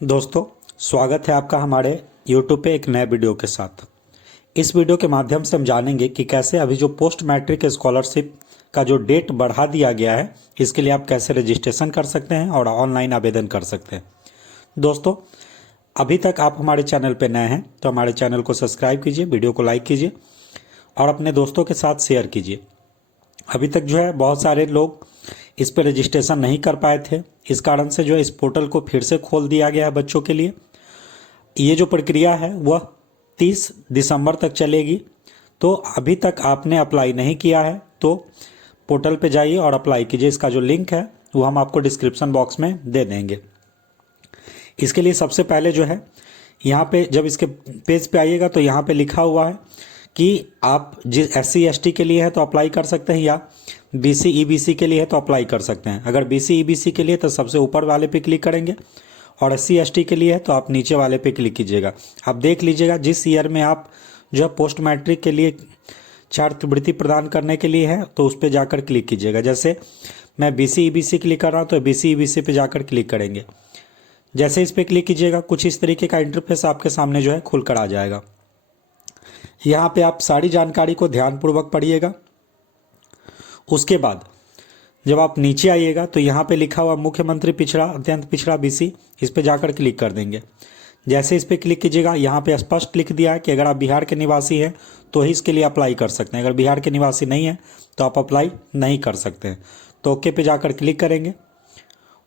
दोस्तों, स्वागत है आपका हमारे YouTube पे एक नए वीडियो के साथ। इस वीडियो के माध्यम से हम जानेंगे कि कैसे अभी जो पोस्ट मैट्रिक स्कॉलरशिप का जो डेट बढ़ा दिया गया है, इसके लिए आप कैसे रजिस्ट्रेशन कर सकते हैं और ऑनलाइन आवेदन कर सकते हैं। दोस्तों, अभी तक आप हमारे चैनल पे नए हैं तो हमारे चैनल को सब्सक्राइब कीजिए, वीडियो को लाइक कीजिए और अपने दोस्तों के साथ शेयर कीजिए। अभी तक जो है बहुत सारे लोग इस पर रजिस्ट्रेशन नहीं कर पाए थे, इस कारण से जो है इस पोर्टल को फिर से खोल दिया गया है बच्चों के लिए। ये जो प्रक्रिया है वह 30 दिसंबर तक चलेगी। तो अभी तक आपने अप्लाई नहीं किया है तो पोर्टल पे जाइए और अप्लाई कीजिए। इसका जो लिंक है वो हम आपको डिस्क्रिप्शन बॉक्स में दे देंगे। इसके लिए सबसे पहले जो है यहाँ पे जब इसके पेज पे आइएगा तो यहाँ पे लिखा हुआ है कि आप जिस SC ST के लिए है तो अप्लाई कर सकते हैं या BC EBC के लिए है तो अप्लाई कर सकते हैं। अगर BC EBC के लिए तो सबसे ऊपर वाले पे क्लिक करेंगे और SC ST के लिए है तो आप नीचे वाले पे क्लिक कीजिएगा। आप देख लीजिएगा जिस ईयर में आप जो है पोस्ट मैट्रिक के लिए छात्रवृत्ति प्रदान करने के लिए है तो उस पर जाकर क्लिक कीजिएगा। जैसे मैं BC EBC क्लिक कर रहा हूँ तो BC EBC पे जाकर क्लिक करेंगे। जैसे इस पर क्लिक कीजिएगा कुछ इस तरीके का इंटरफेस आपके सामने जो है खुल कर आ जाएगा। यहाँ पे आप सारी जानकारी को ध्यानपूर्वक पढ़िएगा। उसके बाद जब आप नीचे आइएगा तो यहाँ पे लिखा हुआ मुख्यमंत्री पिछड़ा अत्यंत पिछड़ा BC, इस पे जाकर क्लिक कर देंगे। जैसे इस पे क्लिक कीजिएगा यहाँ पे स्पष्ट लिख दिया है कि अगर आप बिहार के निवासी हैं तो ही इसके लिए अप्लाई कर सकते हैं, अगर बिहार के निवासी नहीं हैं तो आप अप्लाई नहीं कर सकते हैं। तो ओके पे जाकर क्लिक करेंगे।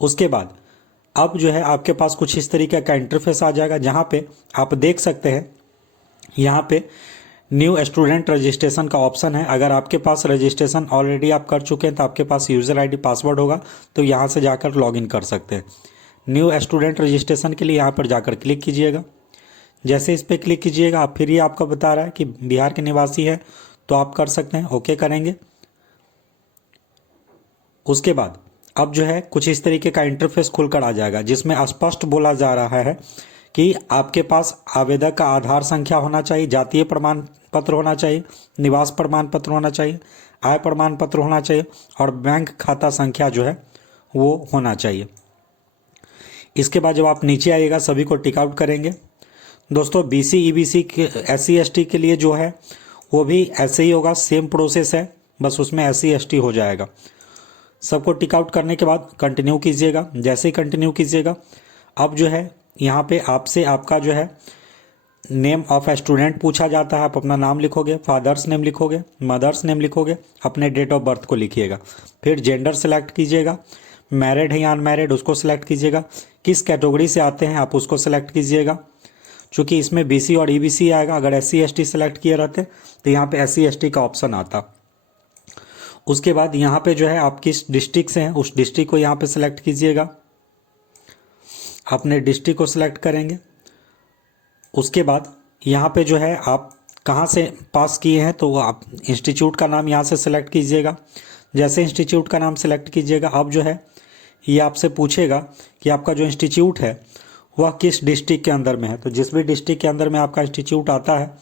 उसके बाद अब जो है आपके पास कुछ इस तरीके का इंटरफेस आ जाएगा जहाँ पे आप देख सकते हैं यहाँ पे न्यू स्टूडेंट रजिस्ट्रेशन का ऑप्शन है। अगर आपके पास रजिस्ट्रेशन ऑलरेडी आप कर चुके हैं तो आपके पास यूज़र ID पासवर्ड होगा तो यहाँ से जाकर लॉगिन कर सकते हैं। न्यू स्टूडेंट रजिस्ट्रेशन के लिए यहाँ पर जाकर क्लिक कीजिएगा। जैसे इस पर क्लिक कीजिएगा आप फिर ये आपका बता रहा है कि बिहार के निवासी है तो आप कर सकते हैं, ओके करेंगे। उसके बाद अब जो है कुछ इस तरीके का इंटरफेस खुलकर आ जाएगा जिसमें स्पष्ट बोला जा रहा है कि आपके पास आवेदक का आधार संख्या होना चाहिए, जातीय प्रमाण पत्र होना चाहिए, निवास प्रमाण पत्र होना चाहिए, आय प्रमाण पत्र होना चाहिए और बैंक खाता संख्या जो है वो होना चाहिए। इसके बाद जब आप नीचे आइएगा सभी को टिक आउट करेंगे। दोस्तों BC EBC के SC ST के लिए जो है वो भी ऐसे ही होगा, सेम प्रोसेस है, बस उसमें SC ST हो जाएगा। सबको टिक आउट करने के बाद कंटिन्यू कीजिएगा। जैसे ही कंटिन्यू कीजिएगा अब जो है यहाँ पे आपसे आपका जो है नेम ऑफ स्टूडेंट पूछा जाता है। आप अपना नाम लिखोगे, फादर्स नेम लिखोगे, मदर्स नेम लिखोगे, अपने डेट ऑफ बर्थ को लिखिएगा। फिर जेंडर सेलेक्ट कीजिएगा, मैरिड है या अनमैरिड उसको सिलेक्ट कीजिएगा, किस कैटेगरी से आते हैं आप उसको सिलेक्ट कीजिएगा। चूँकि इसमें BC और EBC आएगा, अगर SC ST सेलेक्ट किए रहते तो यहाँ पे SC ST का ऑप्शन आता। उसके बाद यहाँ पे जो है आप किस डिस्ट्रिक्ट से हैं उस डिस्ट्रिक्ट को यहाँ पे सिलेक्ट कीजिएगा। अपने डिस्ट्रिक्ट को सिलेक्ट करेंगे। उसके बाद यहाँ पे जो है आप कहाँ से पास किए हैं तो आप इंस्टीट्यूट का नाम यहाँ से सिलेक्ट कीजिएगा। जैसे इंस्टीट्यूट का नाम सिलेक्ट कीजिएगा अब जो है ये आपसे पूछेगा कि आपका जो इंस्टीट्यूट है वह किस डिस्ट्रिक्ट के अंदर में है। तो जिस भी डिस्ट्रिक्ट के अंदर में आपका इंस्टीट्यूट आता है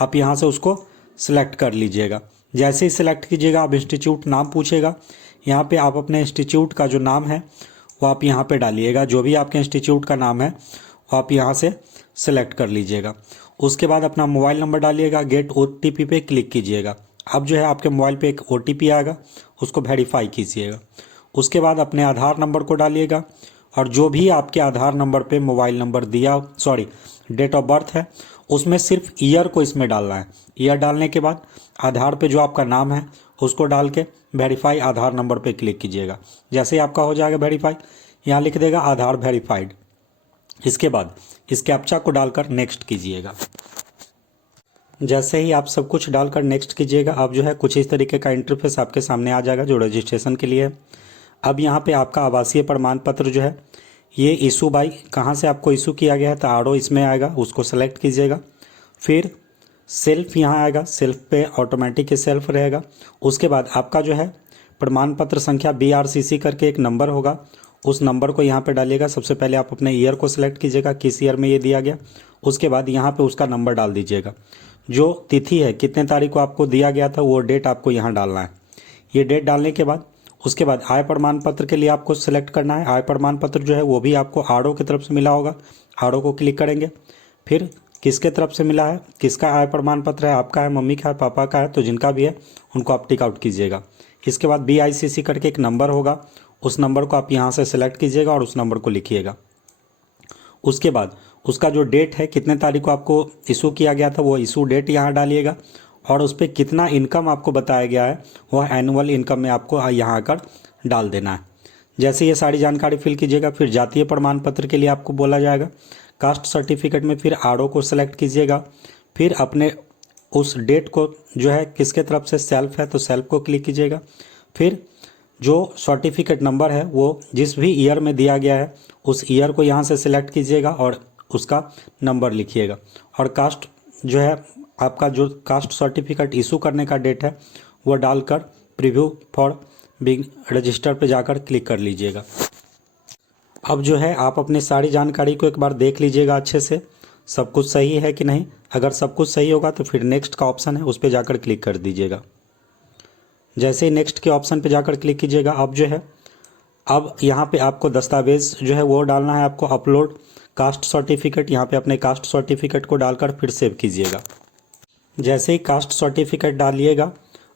आप यहाँ से उसको सिलेक्ट कर लीजिएगा। जैसे ही सिलेक्ट कीजिएगा अब इंस्टीट्यूट नाम पूछेगा, यहाँ पे आप अपने इंस्टीट्यूट का जो नाम है वो आप यहाँ पे डालिएगा। जो भी आपके इंस्टीट्यूट का नाम है वो आप यहाँ से सिलेक्ट कर लीजिएगा। उसके बाद अपना मोबाइल नंबर डालिएगा, गेट OTP पे क्लिक कीजिएगा। अब जो है आपके मोबाइल पे एक OTP आएगा, उसको वेरीफाई कीजिएगा। उसके बाद अपने आधार नंबर को डालिएगा और जो भी आपके आधार नंबर पे mobile number date of birth है उसमें सिर्फ ईयर को इसमें डालना है। ईयर डालने के बाद आधार पे जो आपका नाम है उसको डाल के वेरीफाई आधार नंबर पे क्लिक कीजिएगा। जैसे ही आपका हो जाएगा वेरीफाई, यहाँ लिख देगा आधार वेरीफाइड। इसके बाद इस कैप्चा को डालकर नेक्स्ट कीजिएगा। जैसे ही आप सब कुछ डालकर नेक्स्ट कीजिएगा अब जो है कुछ इस तरीके का इंटरफेस आपके सामने आ जाएगा जो रजिस्ट्रेशन के लिए है। अब यहाँ पे आपका आवासीय प्रमाण पत्र जो है ये इशू बाई कहाँ से आपको इशू किया गया है तो RO इसमें आएगा, उसको सेलेक्ट कीजिएगा। फिर सेल्फ यहाँ आएगा, सेल्फ पे ऑटोमेटिक सेल्फ रहेगा। उसके बाद आपका जो है प्रमाण पत्र संख्या BRCC करके एक नंबर होगा, उस नंबर को यहाँ पे डालिएगा। सबसे पहले आप अपने ईयर को सिलेक्ट कीजिएगा, किस ईयर में ये दिया गया। उसके बाद यहाँ पे उसका नंबर डाल दीजिएगा। जो तिथि है कितने तारीख को आपको दिया गया था वो डेट आपको यहाँ डालना है। ये डेट डालने के बाद उसके बाद आय प्रमाण पत्र के लिए आपको सिलेक्ट करना है। आय प्रमाण पत्र जो है वो भी आपको आरओ की तरफ से मिला होगा, आरओ को क्लिक करेंगे। फिर किसके तरफ से मिला है, किसका आय प्रमाण पत्र है, आपका है, मम्मी का है, पापा का है, तो जिनका भी है उनको आप टिक आउट कीजिएगा। इसके बाद BICC करके एक नंबर होगा, उस नंबर को आप यहाँ से सिलेक्ट कीजिएगा और उस नंबर को लिखिएगा। उसके बाद उसका जो डेट है, कितने तारीख को आपको इशू किया गया था, वो इशू डेट यहाँ डालिएगा और उस पर कितना इनकम आपको बताया गया है वह एनुअल इनकम में आपको यहाँ आकर डाल देना है। जैसे ये सारी जानकारी फिल कीजिएगा, फिर जातीय प्रमाण पत्र के लिए आपको बोला जाएगा। कास्ट सर्टिफिकेट में फिर आरओ को सिलेक्ट कीजिएगा। फिर अपने उस डेट को जो है किसके तरफ से, सेल्फ है तो सेल्फ को क्लिक कीजिएगा। फिर जो सर्टिफिकेट नंबर है वो जिस भी ईयर में दिया गया है उस ईयर को यहाँ से सिलेक्ट कीजिएगा और उसका नंबर लिखिएगा। और कास्ट जो है आपका, जो कास्ट सर्टिफिकेट इशू करने का डेट है वो डालकर प्रीव्यू फॉर बिग रजिस्टर पे जाकर क्लिक कर लीजिएगा। अब जो है आप अपनी सारी जानकारी को एक बार देख लीजिएगा अच्छे से, सब कुछ सही है कि नहीं। अगर सब कुछ सही होगा तो फिर नेक्स्ट का ऑप्शन है उस पर जाकर क्लिक कर दीजिएगा। जैसे ही नेक्स्ट के ऑप्शन पे जाकर क्लिक कीजिएगा, अब जो है अब यहाँ पे आपको दस्तावेज जो है वो डालना है, आपको अपलोड कास्ट सर्टिफिकेट। यहाँ पे अपने कास्ट सर्टिफिकेट को डालकर फिर सेव कीजिएगा। जैसे ही कास्ट सर्टिफिकेट डालिएगा,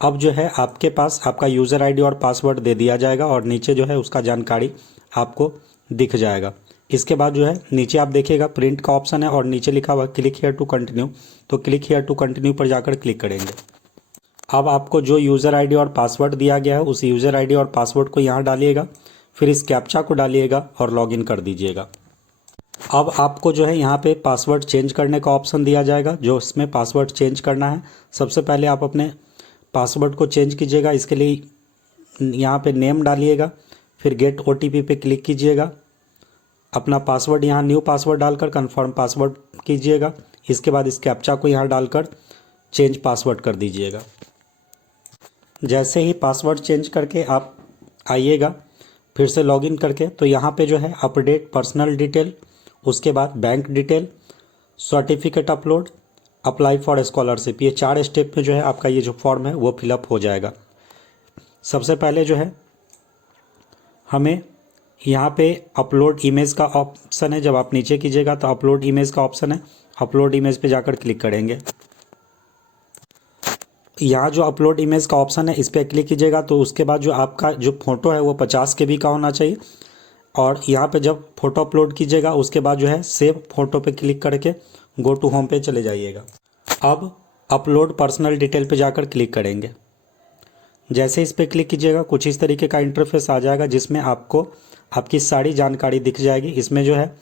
अब जो है आपके पास आपका यूज़र आईडी और पासवर्ड दे दिया जाएगा और नीचे जो है उसका जानकारी आपको दिख जाएगा। इसके बाद जो है नीचे आप देखिएगा प्रिंट का ऑप्शन है और नीचे लिखा हुआ क्लिक हियर टू कंटिन्यू, तो क्लिक हियर टू कंटिन्यू पर जाकर क्लिक करेंगे। अब आपको जो यूज़र आईडी और पासवर्ड दिया गया है उस यूज़र आईडी और पासवर्ड को यहाँ डालिएगा, फिर इस कैप्चा को डालिएगा और लॉगिन कर दीजिएगा। अब आपको जो है यहाँ पे पासवर्ड चेंज करने का ऑप्शन दिया जाएगा, जो इसमें पासवर्ड चेंज करना है। सबसे पहले आप अपने पासवर्ड को चेंज कीजिएगा। इसके लिए यहाँ पे नेम डालिएगा, फिर गेट OTP पे क्लिक कीजिएगा। अपना पासवर्ड यहाँ न्यू पासवर्ड डालकर कंफर्म पासवर्ड कीजिएगा। इसके बाद इस कैप्चा को यहाँ डालकर चेंज पासवर्ड कर दीजिएगा। जैसे ही पासवर्ड चेंज करके आप आइएगा फिर से लॉगिन करके, तो यहाँ पे जो है अपडेट पर्सनल डिटेल, उसके बाद bank detail, certificate upload, apply for scholarship, ये 4 स्टेप में जो है आपका ये जो फॉर्म है वो फिलअप हो जाएगा। सबसे पहले जो है हमें यहाँ पे अपलोड इमेज का ऑप्शन है, जब आप नीचे कीजिएगा तो अपलोड इमेज का ऑप्शन है, अपलोड इमेज पे जाकर क्लिक करेंगे। यहाँ जो अपलोड इमेज का ऑप्शन है इस पर क्लिक कीजिएगा, तो उसके बाद जो आपका जो फ़ोटो है वो 50 KB का होना चाहिए। और यहाँ पे जब फ़ोटो अपलोड कीजिएगा उसके बाद जो है सेव फ़ोटो पे क्लिक करके गो टू होम पे चले जाइएगा। अब अपलोड पर्सनल डिटेल पे जाकर क्लिक करेंगे। जैसे इस पर क्लिक कीजिएगा कुछ इस तरीके का इंटरफेस आ जाएगा, जिसमें आपको आपकी सारी जानकारी दिख जाएगी। इसमें जो है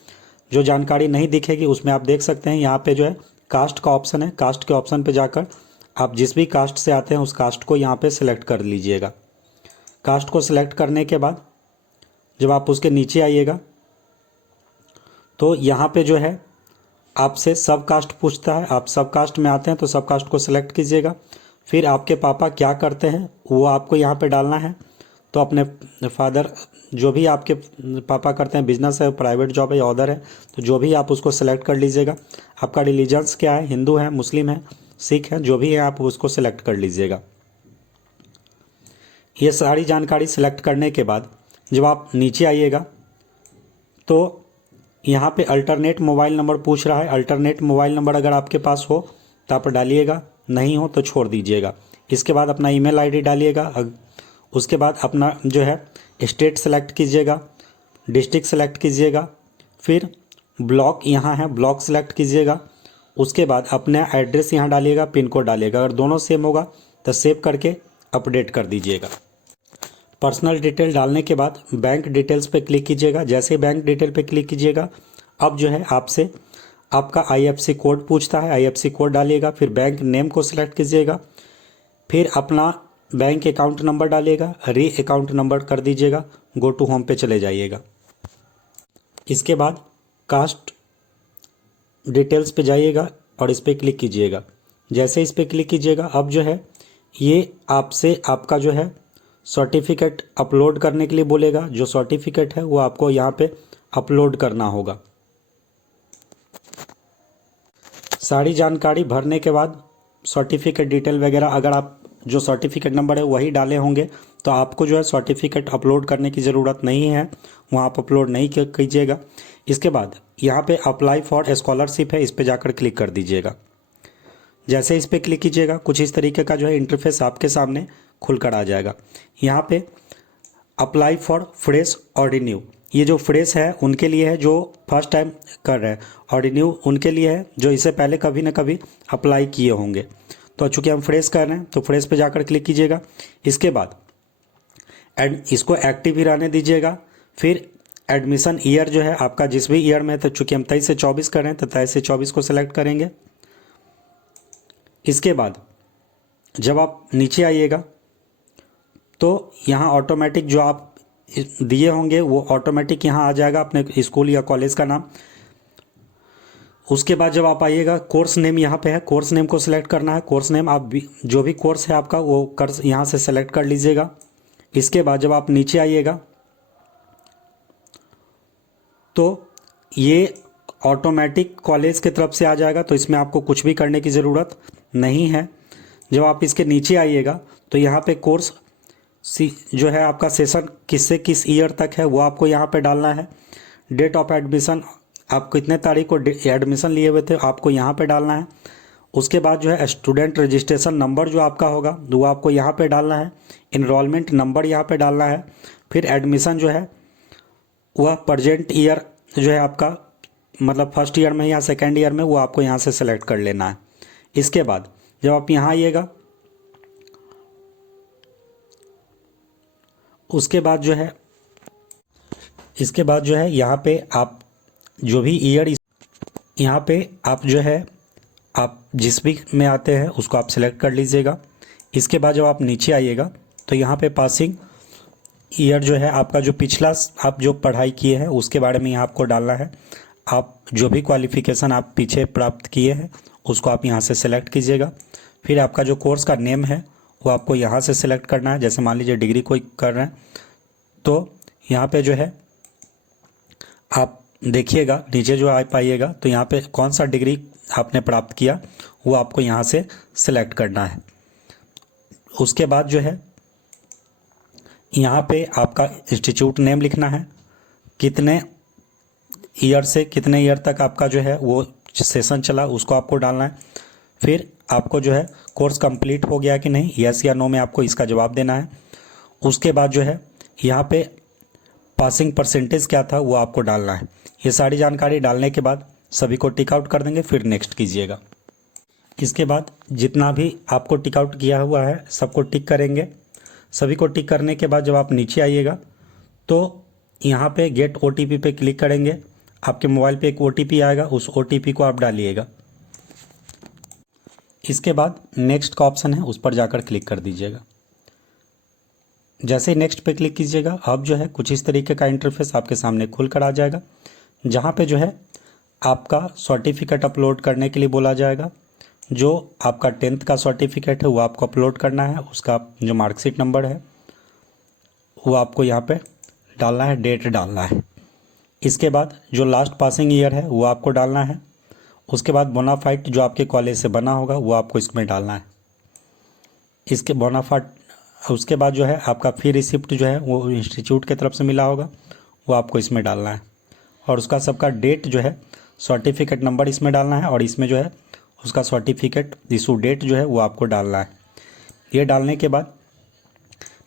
जो जानकारी नहीं दिखेगी उसमें आप देख सकते हैं यहाँ पे जो है कास्ट का ऑप्शन है। कास्ट के ऑप्शन पे जाकर आप जिस भी कास्ट से आते हैं उस कास्ट को यहाँ पे सिलेक्ट कर लीजिएगा। कास्ट को सिलेक्ट करने के बाद जब आप उसके नीचे आइएगा तो यहाँ पे जो है आपसे सब कास्ट पूछता है। आप सब कास्ट में आते हैं तो सब कास्ट को सिलेक्ट कीजिएगा। फिर आपके पापा क्या करते हैं वो आपको यहाँ पे डालना है। तो अपने फादर, जो भी आपके पापा करते हैं, बिजनेस है, प्राइवेट जॉब है या अदर है, तो जो भी आप उसको सेलेक्ट कर लीजिएगा। आपका रिलीजन्स क्या है, हिंदू है, मुस्लिम है, सिख है, जो भी है आप उसको सिलेक्ट कर लीजिएगा। ये सारी जानकारी सिलेक्ट करने के बाद जब आप नीचे आइएगा तो यहाँ पे अल्टरनेट मोबाइल नंबर पूछ रहा है। अल्टरनेट मोबाइल नंबर अगर आपके पास हो तो आप डालिएगा, नहीं हो तो छोड़ दीजिएगा। इसके बाद अपना ईमेल आईडी डालिएगा। उसके बाद अपना जो है स्टेट सेलेक्ट कीजिएगा, डिस्ट्रिक्ट सेलेक्ट कीजिएगा, फिर ब्लॉक यहाँ है ब्लॉक सेलेक्ट कीजिएगा। उसके बाद अपना एड्रेस यहाँ डालिएगा, पिन कोड डालिएगा। अगर दोनों सेम होगा तो सेव करके अपडेट कर दीजिएगा। पर्सनल डिटेल डालने के बाद बैंक डिटेल्स पे क्लिक कीजिएगा। जैसे ही बैंक डिटेल पे क्लिक कीजिएगा अब जो है आपसे आपका IFSC कोड पूछता है, IFSC कोड डालिएगा। फिर बैंक नेम को सिलेक्ट कीजिएगा, फिर अपना बैंक अकाउंट नंबर डालिएगा, री अकाउंट नंबर कर दीजिएगा, गो टू होम पे चले जाइएगा। इसके बाद कास्ट डिटेल्स पे जाइएगा और इस पर क्लिक कीजिएगा। जैसे इस पर क्लिक कीजिएगा अब जो है ये आपसे आपका जो है सर्टिफिकेट अपलोड करने के लिए बोलेगा। जो सर्टिफिकेट है वो आपको यहाँ पे अपलोड करना होगा। सारी जानकारी भरने के बाद सर्टिफिकेट डिटेल वगैरह अगर आप जो सर्टिफिकेट नंबर है वही डाले होंगे, तो आपको जो है सर्टिफिकेट अपलोड करने की ज़रूरत नहीं है, वहाँ आप अपलोड नहीं कीजिएगा। इसके बाद यहाँ पे अप्लाई फॉर स्कॉलरशिप है, इस पर जाकर क्लिक कर दीजिएगा। जैसे इस पर क्लिक कीजिएगा कुछ इस तरीके का जो है इंटरफेस आपके सामने खुल कर आ जाएगा। यहाँ पे अप्लाई फॉर फ्रेश और रिन्यू, ये जो फ्रेश है उनके लिए है जो फर्स्ट टाइम कर रहे हैं, और रिन्यू उनके लिए है जो इससे पहले कभी ना कभी अप्लाई किए होंगे। तो चूँकि हम फ्रेश कर रहे हैं तो फ्रेश पे जाकर क्लिक कीजिएगा। इसके बाद इसको एक्टिव ही रहने दीजिएगा। फिर एडमिशन ईयर जो है आपका जिस भी ईयर में है, तो चूँकि हम 23 से 24 कर रहे हैं तो 23 से 24 को सिलेक्ट करेंगे। इसके बाद जब आप नीचे आइएगा तो यहाँ ऑटोमेटिक जो आप दिए होंगे वो ऑटोमेटिक यहाँ आ जाएगा अपने स्कूल या कॉलेज का नाम। उसके बाद जब आप आइएगा कोर्स नेम यहाँ पे है, कोर्स नेम को सिलेक्ट करना है। कोर्स नेम आप जो भी कोर्स है आपका वो यहाँ से सेलेक्ट कर लीजिएगा। इसके बाद जब आप नीचे आइएगा तो ये ऑटोमेटिक कॉलेज की तरफ से आ जाएगा, तो इसमें आपको कुछ भी करने की ज़रूरत नहीं है। जब आप इसके नीचे आइएगा तो यहाँ पे कोर्स जो है आपका सेशन किससे किस ईयर तक है वो आपको यहाँ पे डालना है। डेट ऑफ एडमिशन आप कितने तारीख को एडमिशन लिए हुए थे आपको यहाँ पे डालना है। उसके बाद जो है स्टूडेंट रजिस्ट्रेशन नंबर जो आपका होगा वो आपको यहाँ पे डालना है। इनरोलमेंट नंबर यहाँ पे डालना है। फिर एडमिशन जो है वह प्रेजेंट ईयर जो है आपका मतलब फर्स्ट ईयर में या सेकेंड ईयर में वो आपको यहाँ से सेलेक्ट कर लेना है। इसके बाद जब आप यहाँ आइएगा उसके बाद जो है इसके बाद जो है यहाँ पे आप जो भी ईयर यहाँ पे आप जो है आप जिस भी में आते हैं उसको आप सिलेक्ट कर लीजिएगा। इसके बाद जब आप नीचे आइएगा तो यहाँ पे पासिंग ईयर जो है आपका जो पिछला आप जो पढ़ाई किए हैं उसके बारे में यहाँ आपको डालना है। आप जो भी क्वालिफ़िकेशन आप पीछे प्राप्त किए हैं उसको आप यहाँ से सिलेक्ट कीजिएगा। फिर आपका जो कोर्स का नेम है वो आपको यहाँ से सिलेक्ट करना है। जैसे मान लीजिए डिग्री कोई कर रहे हैं तो यहाँ पे जो है आप देखिएगा नीचे जो आ पाइएगा तो यहाँ पे कौन सा डिग्री आपने प्राप्त किया वो आपको यहाँ से सिलेक्ट करना है। उसके बाद जो है यहाँ पे आपका इंस्टीट्यूट नेम लिखना है, कितने ईयर से कितने ईयर तक आपका जो है वो सेशन चला उसको आपको डालना है। फिर आपको जो है कोर्स कंप्लीट हो गया कि नहीं, यस या नो में आपको इसका जवाब देना है। उसके बाद जो है यहाँ पे पासिंग परसेंटेज क्या था वो आपको डालना है। ये सारी जानकारी डालने के बाद सभी को टिक आउट कर देंगे, फिर नेक्स्ट कीजिएगा। इसके बाद जितना भी आपको टिक आउट किया हुआ है सबको टिक करेंगे। सभी को टिक करने के बाद जब आप नीचे आइएगा तो यहाँ पे गेट OTP पे क्लिक करेंगे। आपके मोबाइल पे एक OTP आएगा, उस OTP को आप डालिएगा। इसके बाद नेक्स्ट का ऑप्शन है उस पर जाकर क्लिक कर दीजिएगा। जैसे ही नेक्स्ट पे क्लिक कीजिएगा अब जो है कुछ इस तरीके का इंटरफेस आपके सामने खुल कर आ जाएगा, जहाँ पे जो है आपका सर्टिफिकेट अपलोड करने के लिए बोला जाएगा। जो आपका 10th का सर्टिफिकेट है वो आपको अपलोड करना है। उसका जो मार्कशीट नंबर है वो आपको यहाँ पे डालना है, डेट डालना है। इसके बाद जो लास्ट पासिंग ईयर है वो आपको डालना है। उसके बाद बोनाफाइड जो आपके कॉलेज से बना होगा वो आपको इसमें डालना है। इसके बोनाफाइड उसके बाद जो है आपका फी रिसिप्ट जो है वो इंस्टीट्यूट की तरफ से मिला होगा वो आपको इसमें डालना है। और उसका सबका डेट जो है सर्टिफिकेट नंबर इसमें डालना है, और इसमें जो है उसका सर्टिफिकेट इशू डेट जो है वो आपको डालना है। ये डालने के बाद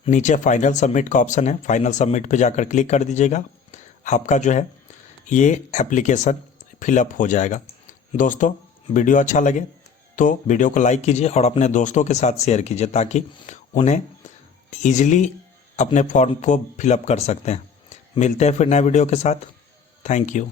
नीचे फाइनल सबमिट का ऑप्शन है, फाइनल सबमिट पे जाकर क्लिक कर दीजिएगा। आपका जो है ये एप्लीकेशन फिलअप हो जाएगा। दोस्तों वीडियो अच्छा लगे तो वीडियो को लाइक कीजिए और अपने दोस्तों के साथ शेयर कीजिए ताकि उन्हें ईजिली अपने फॉर्म को फिलअप कर सकते हैं। मिलते हैं फिर नए वीडियो के साथ। Thank you.